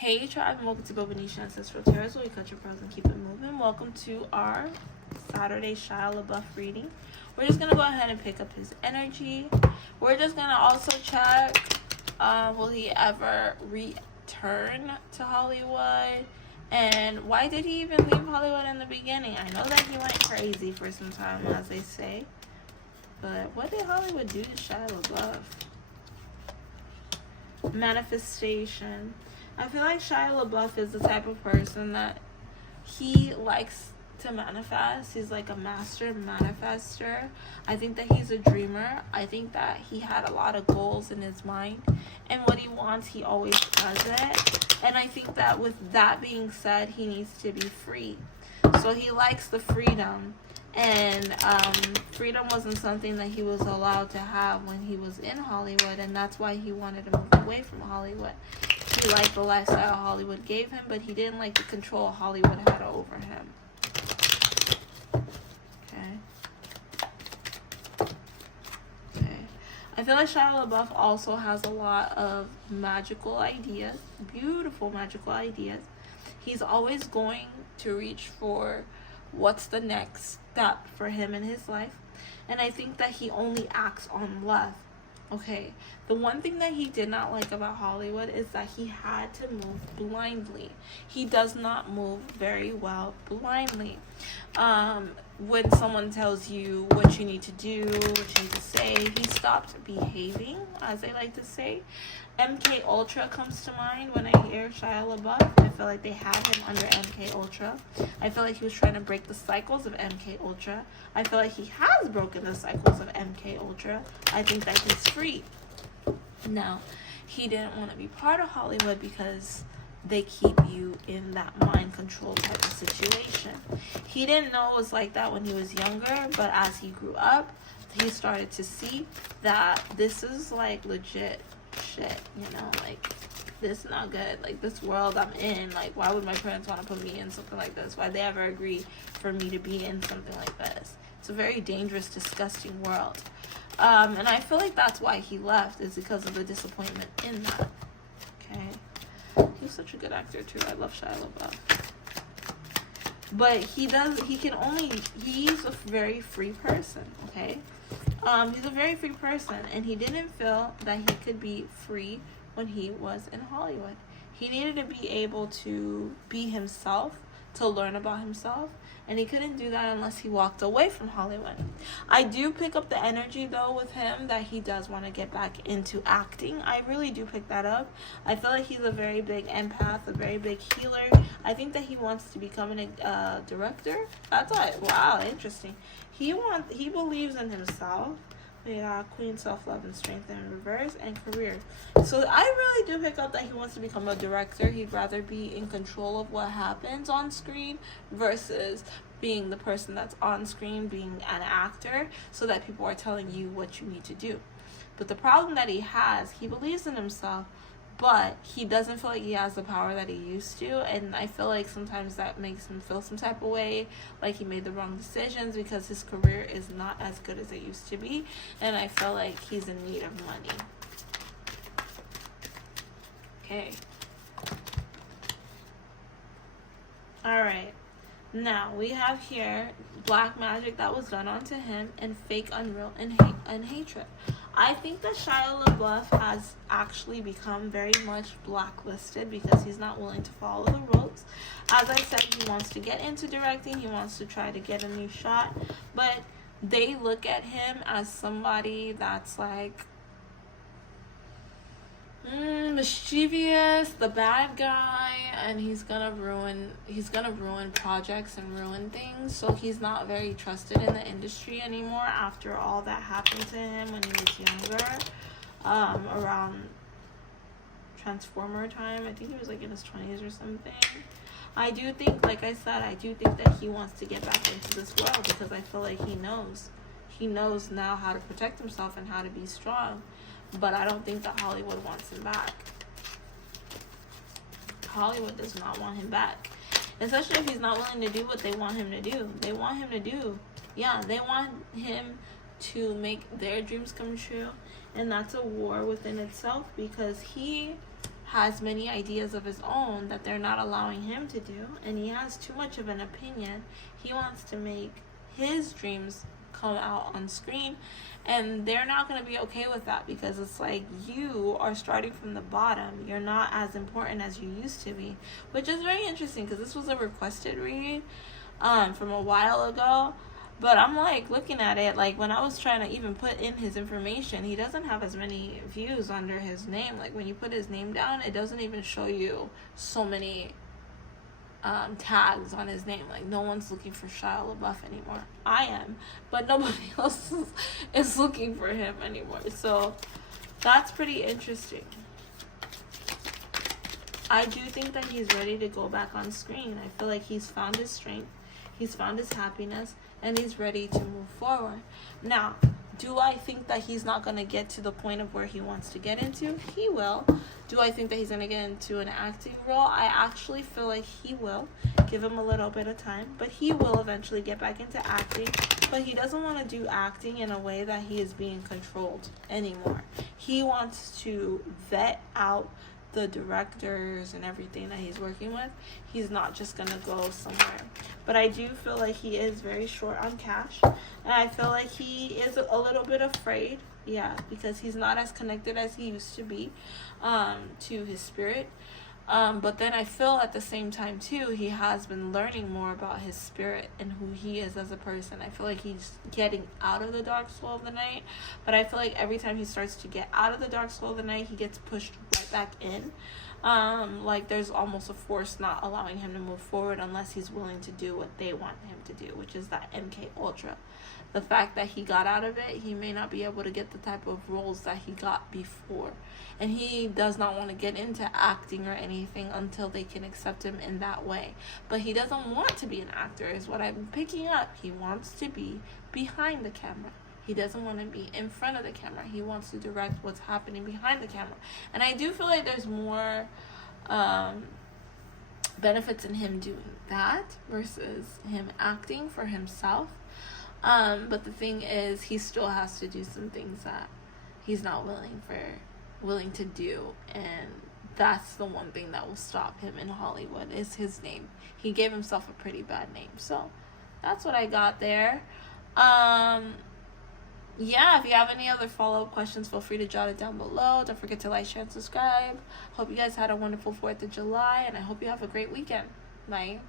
Hey tribe, and welcome to Bobo-Nesha Ancestral Terrace, where we cut your pearls and keep it moving. Welcome to our Saturday Shia LaBeouf reading. We're just going to go ahead and pick up his energy. We're just going to also check, will he ever return to Hollywood? And why did he even leave Hollywood in the beginning? I know that he went crazy for some time, as they say. But what did Hollywood do to Shia LaBeouf? Manifestation. I feel like Shia LaBeouf is the type of person that he likes to manifest. He's like a master manifester. I think that he's a dreamer. I think that he had a lot of goals in his mind, and what he wants, he always does it. And I think that with that being said, he needs to be free. So he likes the freedom. And freedom wasn't something that he was allowed to have when he was in Hollywood, and that's why he wanted to move away from Hollywood. He liked the lifestyle Hollywood gave him, but he didn't like the control Hollywood had over him. Okay. I feel like Shia LaBeouf also has a lot of magical ideas, beautiful magical ideas. He's always going to reach for what's the next step for him in his life, and I think that he only acts on love. Okay, the one thing that he did not like about Hollywood is that he had to move blindly. He does not move very well blindly. When someone tells you what you need to do, what you need to say, he stopped behaving, as they like to say. MK Ultra comes to mind when I hear Shia LaBeouf. I feel like they have him under MK Ultra. I feel like he was trying to break the cycles of MK Ultra. I feel like he has broken the cycles of MK Ultra. I think that he's free. Now, he didn't want to be part of Hollywood because they keep you in that mind control type of situation. He didn't know it was like that when he was younger, but as he grew up, he started to see that this is like legit shit, like this is not good. Like, this world I'm in, like, why would my parents want to put me in something like this? Why'd they ever agree for me to be in something like this? It's a very dangerous, disgusting world. And I feel like that's why he left, is because of the disappointment in that. Okay. He's such a good actor too. I love Shia LaBeouf. But he's a very free person, okay? He's a very free person, and he didn't feel that he could be free when he was in Hollywood. He needed to be able to be himself, to learn about himself, and he couldn't do that unless he walked away from Hollywood. I do pick up the energy, though, with him, that he does want to get back into acting. I really do pick that up. I feel like he's a very big empath, a very big healer. I think that he wants to become a director. That's it. Wow, interesting. He believes in himself. Yeah, Queen, self-love, and strength in reverse, and career. So I really do pick up that he wants to become a director. He'd rather be in control of what happens on screen versus being the person that's on screen, being an actor, so that people are telling you what you need to do. But the problem that he has, he believes in himself, but he doesn't feel like he has the power that he used to, and I feel like sometimes that makes him feel some type of way, like he made the wrong decisions because his career is not as good as it used to be, and I feel like he's in need of money. Okay. Alright. Now, we have here black magic that was done onto him, and fake unreal and hatred. I think that Shia LaBeouf has actually become very much blacklisted because he's not willing to follow the rules. As I said, he wants to get into directing. He wants to try to get a new shot. But they look at him as somebody that's like mischievous, the bad guy, and he's gonna ruin projects and ruin things. So he's not very trusted in the industry anymore after all that happened to him when he was younger, around Transformer time. I think he was like in his 20s or something. I do think, like I said, that he wants to get back into this world because I feel like he knows now how to protect himself and how to be strong. But I don't think that Hollywood wants him back. Hollywood does not want him back. Especially if he's not willing to do what they want him to do. They want him to make their dreams come true. And that's a war within itself because he has many ideas of his own that they're not allowing him to do, and he has too much of an opinion. He wants to make his dreams come out on screen, and they're not going to be okay with that, because it's like, you are starting from the bottom. You're not as important as you used to be, which is very interesting, because this was a requested reading from a while ago. But I'm like looking at it, like when I was trying to even put in his information, he doesn't have as many views under his name. Like when you put his name down, it doesn't even show you so many tags on his name. Like no one's looking for Shia LaBeouf anymore. I am, but nobody else is looking for him anymore. So that's pretty interesting. I do think that he's ready to go back on screen. I feel like he's found his strength, he's found his happiness, and he's ready to move forward. Now, do I think that he's not going to get to the point of where he wants to get into? He will. Do I think that he's going to get into an acting role? I actually feel like he will. Give him a little bit of time, but he will eventually get back into acting. But he doesn't want to do acting in a way that he is being controlled anymore. He wants to vet out the directors and everything that he's working with. He's not just gonna go somewhere. But I do feel like he is very short on cash, and I feel like he is a little bit afraid, because he's not as connected as he used to be to his spirit. But then I feel at the same time too, he has been learning more about his spirit and who he is as a person. I feel like he's getting out of the dark soul of the night, but I feel like every time he starts to get out of the dark soul of the night, he gets pushed right back in. Like there's almost a force not allowing him to move forward unless he's willing to do what they want him to do, which is that MK Ultra. The fact that he got out of it, he may not be able to get the type of roles that he got before. And he does not want to get into acting or anything until they can accept him in that way. But he doesn't want to be an actor, is what I'm picking up. He wants to be behind the camera. He doesn't want to be in front of the camera. He wants to direct what's happening behind the camera. And I do feel like there's more benefits in him doing that versus him acting for himself. But the thing is, he still has to do some things that he's not willing to do, and that's the one thing that will stop him in Hollywood is his name. He gave himself a pretty bad name. So that's what I got there. If you have any other follow-up questions, feel free to jot it down below. Don't forget to like, share, and subscribe. Hope you guys had a wonderful 4th of July, and I hope you have a great weekend. Bye.